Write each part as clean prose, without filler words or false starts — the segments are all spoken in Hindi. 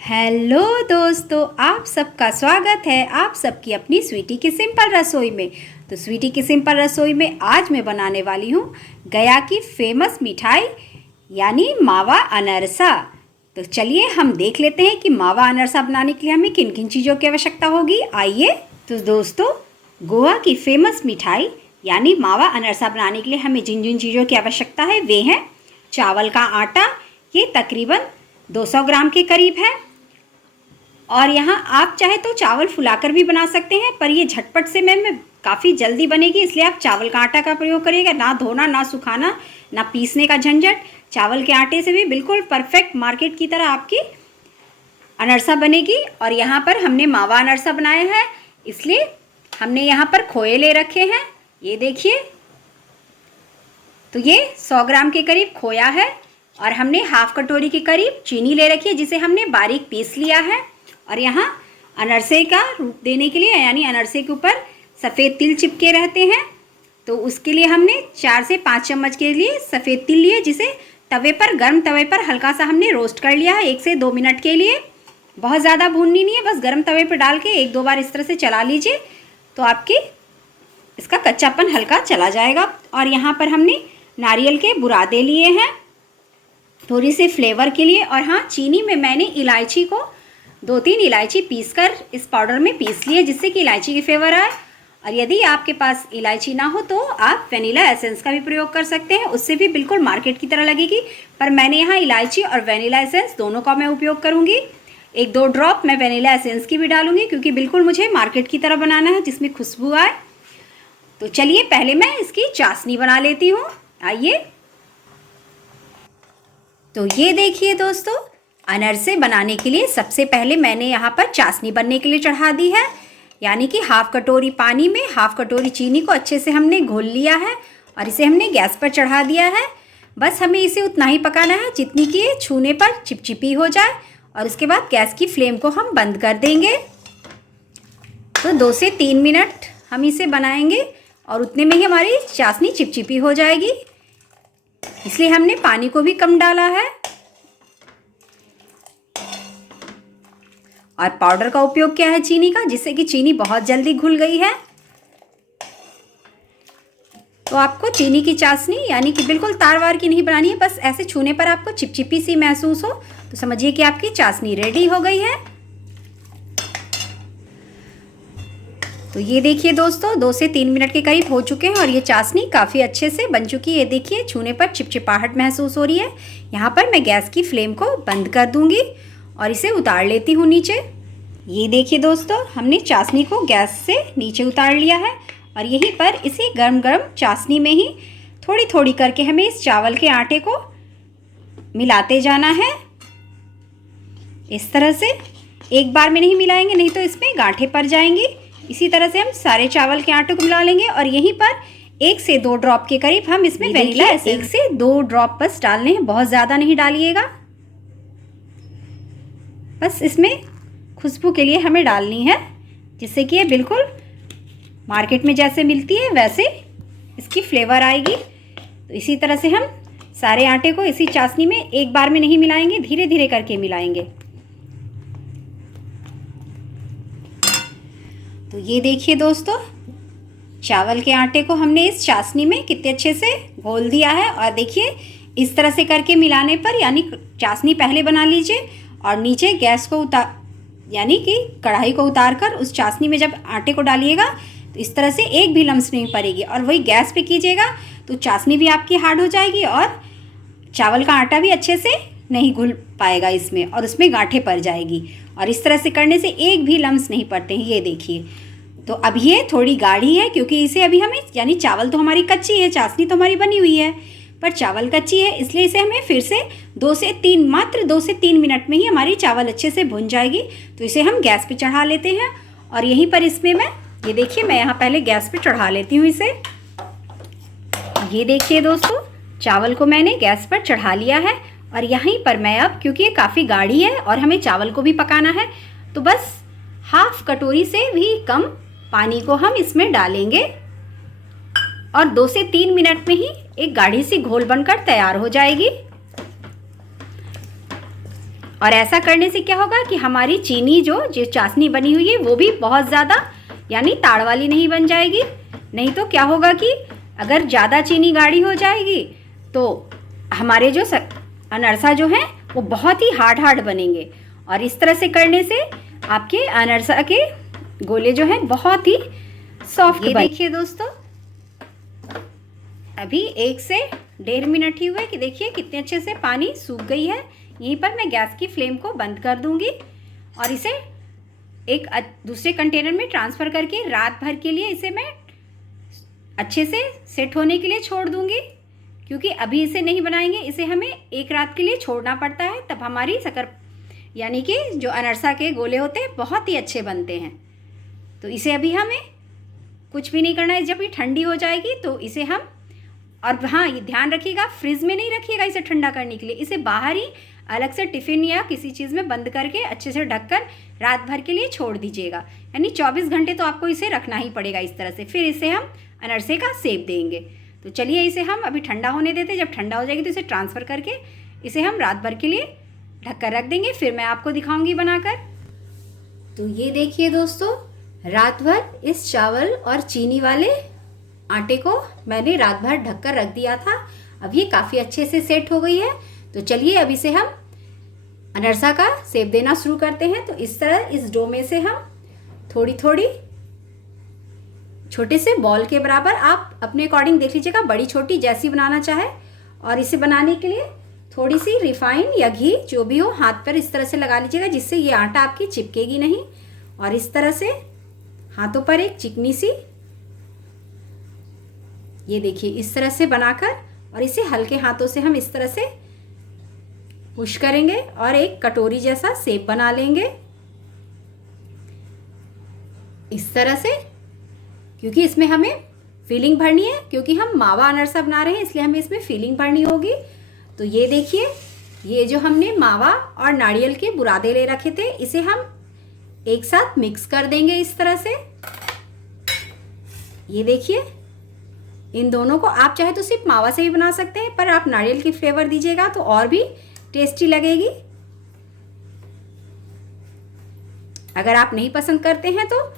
हेलो दोस्तों, आप सबका स्वागत है आप सबकी अपनी स्वीटी की सिंपल रसोई में। तो स्वीटी की सिंपल रसोई में आज मैं बनाने वाली हूँ गया की फेमस मिठाई यानी मावा अनरसा। तो चलिए हम देख लेते हैं कि मावा अनरसा बनाने के लिए हमें किन किन चीज़ों की आवश्यकता होगी। आइए। तो दोस्तों, गोवा की फेमस मिठाई यानी मावा अनरसा बनाने के लिए हमें जिन जिन चीज़ों की आवश्यकता है वे हैं चावल का आटा, ये तकरीबन 200 ग्राम के करीब है। और यहाँ आप चाहे तो चावल फुलाकर भी बना सकते हैं, पर ये झटपट से मैं काफ़ी जल्दी बनेगी, इसलिए आप चावल का आटा का प्रयोग करिएगा। ना धोना, ना सुखाना, ना पीसने का झंझट। चावल के आटे से भी बिल्कुल परफेक्ट मार्केट की तरह आपकी अनरसा बनेगी। और यहाँ पर हमने मावा अनरसा बनाया है, इसलिए हमने यहाँ पर खोए ले रखे हैं। ये देखिए, तो ये 100 ग्राम के करीब खोया है। और हमने हाफ कटोरी के करीब चीनी ले रखी है, जिसे हमने बारीक पीस लिया है। और यहाँ अनरसे का रूप देने के लिए यानी अनरसे के ऊपर सफ़ेद तिल चिपके रहते हैं, तो उसके लिए हमने 4 से 5 चम्मच के लिए सफ़ेद तिल लिए, जिसे तवे पर, गर्म तवे पर हल्का सा हमने रोस्ट कर लिया है 1 से 2 मिनट के लिए। बहुत ज़्यादा भूननी नहीं है, बस गर्म तवे पर डाल के 1-2 बार इस तरह से चला लीजिए तो आपकी इसका कच्चापन हल्का चला जाएगा। और यहाँ पर हमने नारियल के बुरादे लिए हैं थोड़ी से फ्लेवर के लिए। और हाँ, चीनी में मैंने इलायची को 2-3 इलायची पीसकर इस पाउडर में पीस लिए, जिससे कि इलायची की फ्लेवर आए। और यदि आपके पास इलायची ना हो तो आप वेनिला एसेंस का भी प्रयोग कर सकते हैं, उससे भी बिल्कुल मार्केट की तरह लगेगी। पर मैंने यहाँ इलायची और वेनिला एसेंस दोनों का मैं उपयोग करूँगी। 1-2 ड्रॉप मैं वेनिला एसेंस की भी डालूँगी, क्योंकि बिल्कुल मुझे मार्केट की तरह बनाना है जिसमें खुशबू आए। तो चलिए पहले मैं इसकी चाशनी बना लेती हूँ। आइए। तो ये देखिए दोस्तों, अनरसे बनाने के लिए सबसे पहले मैंने यहाँ पर चाशनी बनने के लिए चढ़ा दी है, यानी कि हाफ कटोरी पानी में हाफ कटोरी चीनी को अच्छे से हमने घोल लिया है और इसे हमने गैस पर चढ़ा दिया है। बस हमें इसे उतना ही पकाना है जितनी कि ये छूने पर चिपचिपी हो जाए, और उसके बाद गैस की फ्लेम को हम बंद कर देंगे। तो 2 से 3 मिनट हम इसे बनाएंगे और उतने में ही हमारी चाशनी चिपचिपी हो जाएगी, इसलिए हमने पानी को भी कम डाला है। और पाउडर का उपयोग किया है चीनी का, जिससे कि चीनी बहुत जल्दी घुल गई है। तो आपको चीनी की चाशनी यानी कि बिल्कुल तार-वार की नहीं बनानी है, बस ऐसे छूने पर आपको चिपचिपी सी महसूस हो तो समझिए कि आपकी चाशनी रेडी हो गई है। तो ये देखिए दोस्तों, 2 से 3 मिनट के करीब हो चुके हैं और ये चाशनी काफ़ी अच्छे से बन चुकी है। ये देखिए, छूने पर चिपचिपाहट महसूस हो रही है। यहाँ पर मैं गैस की फ्लेम को बंद कर दूँगी और इसे उतार लेती हूँ नीचे। ये देखिए दोस्तों, हमने चाशनी को गैस से नीचे उतार लिया है और यहीं पर इसी गरम गरम चाशनी में ही थोड़ी थोड़ी करके हमें इस चावल के आटे को मिलाते जाना है। इस तरह से एक बार में नहीं मिलाएंगे, नहीं तो इसमें गांठें पड़ जाएंगी। इसी तरह से हम सारे चावल के आटे को मिला लेंगे और यहीं पर 1 से 2 ड्रॉप के करीब हम इसमें वेनिला एसेंस 1 से 2 ड्रॉप बस डालने हैं, बहुत ज़्यादा नहीं डालिएगा। बस इसमें खुशबू के लिए हमें डालनी है, जिससे कि ये बिल्कुल मार्केट में जैसे मिलती है वैसे इसकी फ्लेवर आएगी। तो इसी तरह से हम सारे आटे को इसी चाशनी में एक बार में नहीं मिलाएंगे, धीरे धीरे करके मिलाएंगे। तो ये देखिए दोस्तों, चावल के आटे को हमने इस चाशनी में कितने अच्छे से घोल दिया है। और देखिए, इस तरह से करके मिलाने पर, यानी चाशनी पहले बना लीजिए और नीचे गैस को यानी कि कढ़ाई को उतार कर उस चाशनी में जब आटे को डालिएगा तो इस तरह से एक भी लम्स नहीं पड़ेगी। और वही गैस पे कीजिएगा तो चाशनी भी आपकी हार्ड हो जाएगी और चावल का आटा भी अच्छे से नहीं घुल पाएगा इसमें, और उसमें गांठें पड़ जाएगी। और इस तरह से करने से एक भी लम्स नहीं पड़ते हैं। ये देखिए, तो अब ये थोड़ी गाढ़ी है, क्योंकि इसे अभी हमें, यानी चावल तो हमारी कच्ची है, चाशनी तो हमारी बनी हुई है, पर चावल कच्ची है, इसलिए इसे हमें फिर से 2 से 3 मिनट में ही हमारी चावल अच्छे से भुन जाएगी। तो इसे हम गैस पे चढ़ा लेते हैं। और यहीं पर इसमें मैं, ये देखिए, मैं यहाँ पहले गैस पे चढ़ा लेती हूँ इसे। ये देखिए दोस्तों, चावल को मैंने गैस पर चढ़ा लिया है और यहीं पर मैं अब, क्योंकि ये काफ़ी गाढ़ी है और हमें चावल को भी पकाना है, तो बस हाफ कटोरी से भी कम पानी को हम इसमें डालेंगे और 2 से 3 मिनट में ही एक गाढ़ी सी घोल बनकर तैयार हो जाएगी। और ऐसा करने से क्या होगा कि हमारी चीनी जो चाशनी बनी हुई है वो भी बहुत ज़्यादा यानी ताड़ वाली नहीं बन जाएगी। नहीं तो क्या होगा कि अगर ज़्यादा चीनी गाढ़ी हो जाएगी तो हमारे जो अनरसा जो हैं वो बहुत ही हार्ड बनेंगे। और इस तरह से करने से आपके अनरसा के गोले जो हैं बहुत ही सॉफ्ट बने। देखिए दोस्तों, अभी 1 से 1.5 मिनट ही हुए कि देखिए कितने अच्छे से पानी सूख गई है। यहीं पर मैं गैस की फ्लेम को बंद कर दूंगी और इसे एक दूसरे कंटेनर में ट्रांसफ़र करके रात भर के लिए इसे मैं अच्छे से सेट होने के लिए छोड़ दूंगी। क्योंकि अभी इसे नहीं बनाएंगे, इसे हमें एक रात के लिए छोड़ना पड़ता है, तब हमारी शक्कर यानी कि जो अनरसा के गोले होते हैं बहुत ही अच्छे बनते हैं। तो इसे अभी हमें कुछ भी नहीं करना है। जब ये ठंडी हो जाएगी तो इसे हम, और हाँ ये ध्यान रखिएगा फ्रिज में नहीं रखिएगा इसे ठंडा करने के लिए, इसे बाहर ही अलग से टिफ़िन या किसी चीज़ में बंद करके अच्छे से ढककर रात भर के लिए छोड़ दीजिएगा। यानी 24 घंटे तो आपको इसे रखना ही पड़ेगा इस तरह से। फिर इसे हम अनरसे का शेप देंगे। तो चलिए इसे हम अभी ठंडा होने देते हैं। जब ठंडा हो जाएगी तो इसे ट्रांसफ़र करके इसे हम रात भर के लिए ढक कर रख देंगे। फिर मैं आपको दिखाऊंगी बनाकर। तो ये देखिए दोस्तों, रात भर इस चावल और चीनी वाले आटे को मैंने रात भर ढक कर रख दिया था। अब ये काफ़ी अच्छे से सेट हो गई है। तो चलिए अब इसे हम अनरसा का शेप देना शुरू करते हैं। तो इस तरह इस डो में से हम थोड़ी थोड़ी छोटे से बॉल के बराबर, आप अपने अकॉर्डिंग देख लीजिएगा, बड़ी छोटी जैसी बनाना चाहे। और इसे बनाने के लिए थोड़ी सी रिफाइन या घी जो भी हो हाथ पर इस तरह से लगा लीजिएगा, जिससे ये आटा आपकी चिपकेगी नहीं। और इस तरह से हाथों पर एक चिकनी सी, ये देखिए इस तरह से बनाकर, और इसे हल्के हाथों से हम इस तरह से पुश करेंगे और एक कटोरी जैसा शेप बना लेंगे इस तरह से। क्योंकि इसमें हमें फीलिंग भरनी है, क्योंकि हम मावा अनरसा बना रहे हैं इसलिए हमें इसमें फीलिंग भरनी होगी। तो ये देखिए, ये जो हमने मावा और नारियल के बुरादे ले रखे थे इसे हम एक साथ मिक्स कर देंगे इस तरह से। ये देखिए, इन दोनों को आप चाहे तो सिर्फ मावा से भी बना सकते हैं, पर आप नारियल की फ्लेवर दीजिएगा तो और भी टेस्टी लगेगी। अगर आप नहीं पसंद करते हैं तो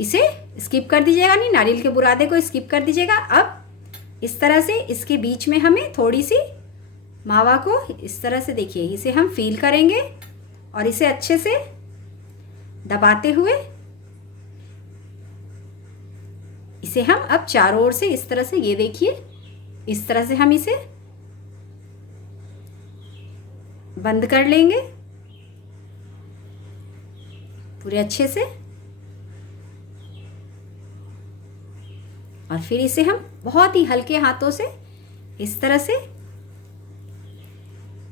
इसे स्किप कर दीजिएगा, नहीं नारियल के बुरादे को स्किप कर दीजिएगा। अब इस तरह से इसके बीच में हमें थोड़ी सी मावा को इस तरह से, देखिए इसे हम फील करेंगे और इसे अच्छे से दबाते हुए इसे हम अब चारों ओर से इस तरह से, ये देखिए इस तरह से हम इसे बंद कर लेंगे पूरे अच्छे से। और फिर इसे हम बहुत ही हल्के हाथों से इस तरह से,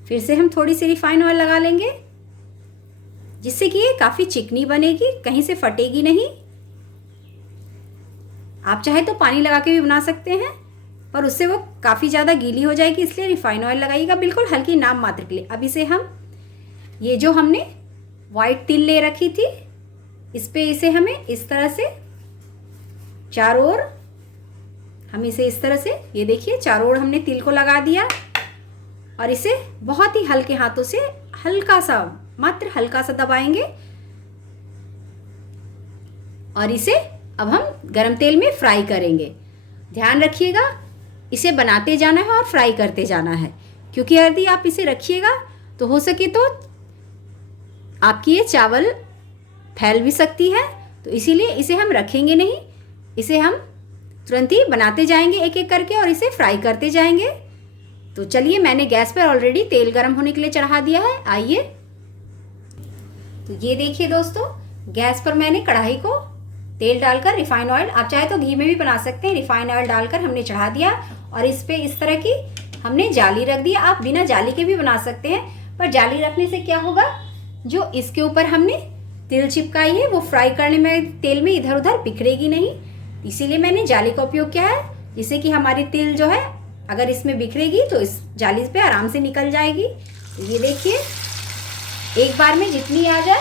फिर से हम थोड़ी सी रिफाइन ऑयल लगा लेंगे, जिससे कि ये काफ़ी चिकनी बनेगी, कहीं से फटेगी नहीं। आप चाहे तो पानी लगा के भी बना सकते हैं, पर उससे वो काफ़ी ज़्यादा गीली हो जाएगी, इसलिए रिफाइन ऑयल लगाइएगा बिल्कुल हल्की नाम मात्र के लिए। अब इसे हम, ये जो हमने वाइट तिल ले रखी थी इस पे इसे हमें इस तरह से चारों ओर, हम इसे इस तरह से, ये देखिए चारों ओर हमने तिल को लगा दिया और इसे बहुत ही हल्के हाथों से हल्का सा, मात्र हल्का सा दबाएंगे। और इसे अब हम गरम तेल में फ्राई करेंगे। ध्यान रखिएगा इसे बनाते जाना है और फ्राई करते जाना है, क्योंकि यदि आप इसे रखिएगा तो हो सके तो आपकी ये चावल फैल भी सकती है। तो इसीलिए इसे हम रखेंगे नहीं, इसे हम तुरंत ही बनाते जाएंगे एक एक करके और इसे फ्राई करते जाएंगे। तो चलिए, मैंने गैस पर ऑलरेडी तेल गर्म होने के लिए चढ़ा दिया है, आइए। तो ये देखिए दोस्तों, गैस पर मैंने कढ़ाई को तेल डालकर, रिफाइन ऑयल, आप चाहे तो घी में भी बना सकते हैं, रिफाइन ऑयल डालकर हमने चढ़ा दिया और इस पे इस तरह की हमने जाली रख दी। आप बिना जाली के भी बना सकते हैं, पर जाली रखने से क्या होगा, जो इसके ऊपर हमने तिल चिपकाई है वो फ्राई करने में तेल में इधर उधर बिखरेगी नहीं। इसीलिए मैंने जाली का उपयोग किया है, जिससे कि हमारी तिल जो है अगर इसमें बिखरेगी तो इस जाली पे आराम से निकल जाएगी। ये देखिए, एक बार में जितनी आ जाए,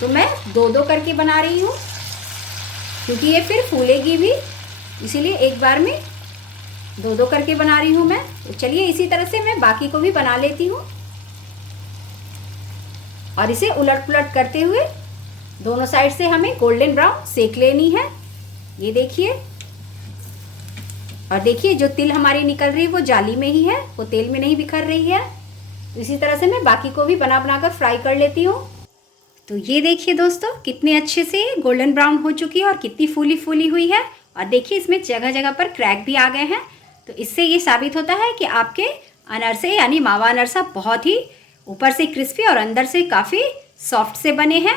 तो मैं दो दो करके बना रही हूँ, क्योंकि ये फिर फूलेगी भी, इसीलिए एक बार में दो दो करके बना रही हूँ मैं। तो चलिए इसी तरह से मैं बाकी को भी बना लेती हूँ। और इसे उलट पुलट करते हुए दोनों साइड से हमें गोल्डन ब्राउन सेक लेनी है। ये देखिए, और देखिए जो तिल हमारी निकल रही है वो जाली में ही है, वो तेल में नहीं बिखर रही है। तो इसी तरह से मैं बाकी को भी बना कर फ्राई कर लेती हूँ। तो ये देखिए दोस्तों, कितने अच्छे से गोल्डन ब्राउन हो चुकी है और कितनी फूली फूली हुई है। और देखिए इसमें जगह जगह पर क्रैक भी आ गए हैं। तो इससे ये साबित होता है कि आपके अनरसे यानी मावा अनरसा बहुत ही ऊपर से क्रिस्पी और अंदर से काफ़ी सॉफ्ट से बने हैं।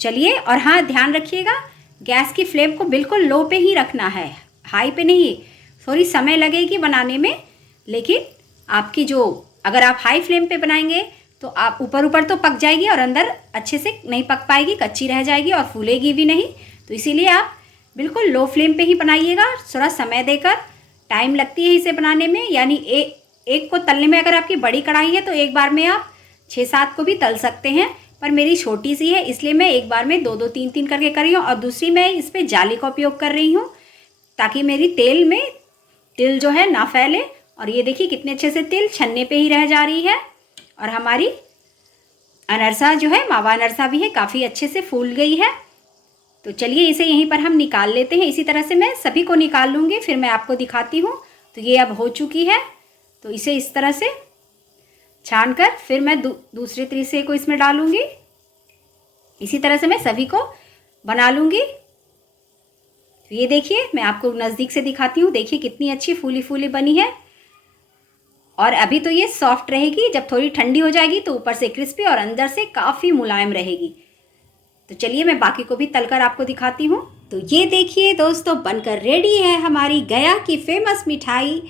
चलिए, और हाँ ध्यान रखिएगा, गैस की फ्लेम को बिल्कुल लो पे ही रखना है, हाई पे नहीं। थोड़ी समय लगेगी बनाने में, लेकिन आपकी जो अगर आप हाई फ्लेम पे बनाएंगे तो आप ऊपर ऊपर तो पक जाएगी और अंदर अच्छे से नहीं पक पाएगी, कच्ची रह जाएगी और फूलेगी भी नहीं। तो इसीलिए आप बिल्कुल लो फ्लेम पे ही बनाइएगा, थोड़ा समय देकर। टाइम लगती है इसे बनाने में, यानी एक को तलने में अगर आपकी बड़ी कढ़ाई है तो एक बार में आप 6-7 को भी तल सकते हैं, पर मेरी छोटी सी है इसलिए मैं एक बार में 2-2 3-3 करके कर रही हूँ। और दूसरी मैं इस पर जाली का उपयोग कर रही हूँ ताकि मेरी तिल जो है ना फैले। और ये देखिए कितने अच्छे से तिल छन्ने पे ही रह जा रही है। और हमारी अनरसा जो है, मावा अनरसा भी है, काफ़ी अच्छे से फूल गई है। तो चलिए इसे यहीं पर हम निकाल लेते हैं। इसी तरह से मैं सभी को निकाल लूँगी, फिर मैं आपको दिखाती हूँ। तो ये अब हो चुकी है, तो इसे इस तरह से छान कर फिर मैं दूसरे तरीके को इसमें डालूँगी। इसी तरह से मैं सभी को बना लूँगी। तो ये देखिए, मैं आपको नज़दीक से दिखाती हूँ। देखिए कितनी अच्छी फूली फूली बनी है। और अभी तो ये सॉफ्ट रहेगी, जब थोड़ी ठंडी हो जाएगी तो ऊपर से क्रिस्पी और अंदर से काफ़ी मुलायम रहेगी। तो चलिए मैं बाकी को भी तलकर आपको दिखाती हूँ। तो ये देखिए दोस्तों, बनकर रेडी है हमारी गया की फेमस मिठाई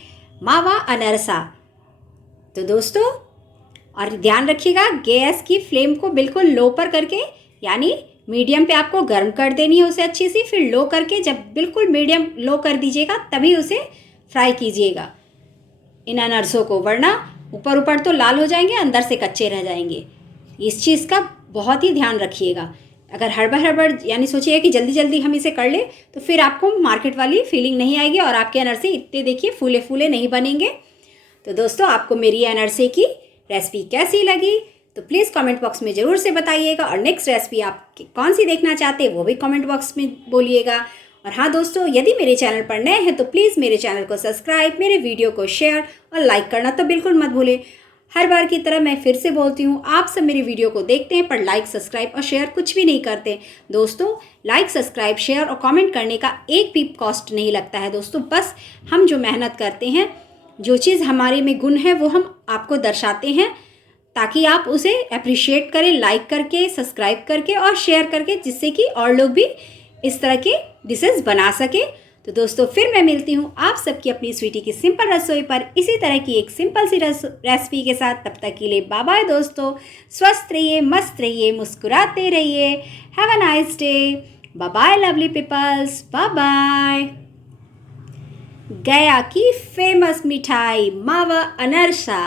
मावा अनरसा। तो दोस्तों, और ध्यान रखिएगा, गैस की फ्लेम को बिल्कुल लो पर करके, यानी मीडियम पे आपको गर्म कर देनी है उसे अच्छी सी, फिर लो करके जब बिल्कुल मीडियम लो कर दीजिएगा तभी उसे फ्राई कीजिएगा इन अनरसों को, वरना ऊपर ऊपर तो लाल हो जाएंगे, अंदर से कच्चे रह जाएंगे। इस चीज़ का बहुत ही ध्यान रखिएगा। अगर हड़बड़ यानी सोचिएगा कि जल्दी जल्दी हम इसे कर ले तो फिर आपको मार्केट वाली फीलिंग नहीं आएगी और आपके अनरसे इतने देखिए फूले फूले नहीं बनेंगे। तो दोस्तों, आपको मेरी अनरसे की रेसिपी कैसी लगी तो प्लीज़ कमेंट बॉक्स में ज़रूर से बताइएगा। और नेक्स्ट रेसिपी आप कौन सी देखना चाहते हैं वो भी कमेंट बॉक्स में बोलिएगा। और हाँ दोस्तों, यदि मेरे चैनल पर नए हैं तो प्लीज़ मेरे चैनल को सब्सक्राइब, मेरे वीडियो को शेयर और लाइक करना तो बिल्कुल मत भूलें। हर बार की तरह मैं फिर से बोलती हूँ, आप सब मेरी वीडियो को देखते हैं पर लाइक, सब्सक्राइब और शेयर कुछ भी नहीं करते। दोस्तों, लाइक, सब्सक्राइब, शेयर और कमेंट करने का एक भी कॉस्ट नहीं लगता है दोस्तों। बस हम जो मेहनत करते हैं, जो चीज़ हमारे में गुण है वो हम आपको दर्शाते हैं ताकि आप उसे अप्रिशिएट करें, लाइक करके, सब्सक्राइब करके और शेयर करके, जिससे कि और लोग भी इस तरह के डिशेस बना सके। तो दोस्तों, फिर मैं मिलती हूँ आप सबकी अपनी स्वीटी की सिंपल रसोई पर इसी तरह की एक सिंपल सी रेसिपी के साथ। तब तक के लिए बाय बाय दोस्तों। स्वस्थ रहिए, मस्त रहिए, मुस्कुराते रहिए। Have a nice day. Bye bye lovely peoples, bye bye. Gaya की फेमस मिठाई मावा अनरसा।